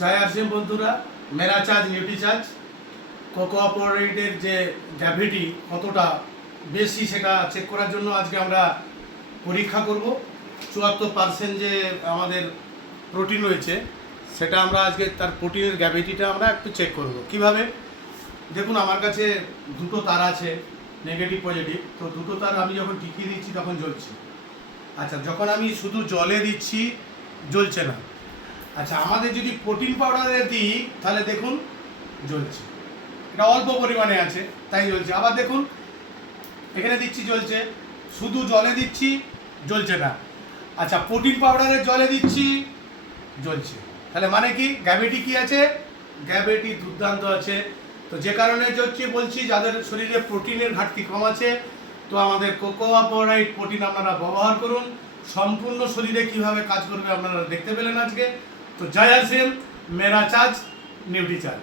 জয় আসিম বন্ধুরা, মেরা charge Nutri charge cocoa পাউডারের যে গ্র্যাভিটি কতটা বেশি সেটা চেক করার জন্য আজকে আমরা পরীক্ষা করব। 74% যে আমাদের প্রোটিন রয়েছে সেটা আমরা আজকে তার প্রোটিনের গ্র্যাভিটিটা আমরা একটু চেক করব। কিভাবে? দেখুন, আমার কাছে দুটো তার আছে, নেগেটিভ পজিটিভ। তো দুটো তার আমি যখন টিকিয়ে দিচ্ছি তখন জ্বলছে। আচ্ছা, যখন আমি শুধু জলে দিচ্ছি জ্বলছে না। আচ্ছা, আমাদের যদি প্রোটিন পাউডারে দিই তাহলে দেখুন জ্বলছে। এটা অল্প পরিমাণে আছে তাই জ্বলছে। আবার দেখুন এখানে দিচ্ছি জ্বলছে, শুধু জলে দিচ্ছি জ্বলছে না। আচ্ছা, প্রোটিন পাউডারে জলে দিচ্ছি জ্বলছে। তাহলে মানে কি গ্র্যাভিটি কি আছে? গ্র্যাভিটি দুর্দান্ত আছে। তো যে কারণে হচ্ছে বলছি, যাদের শরীরে প্রোটিনের ঘাটতি কম আছে তো আমাদের কোকোয়া পাউডার প্রোটিন আপনারা ব্যবহার করুন। সম্পূর্ণ শরীরে কিভাবে কাজ করবে আপনারা দেখতে পেলেন আজকে। তো জয় আসিম, মেরা চার্জ নিউট্রি চার্জ।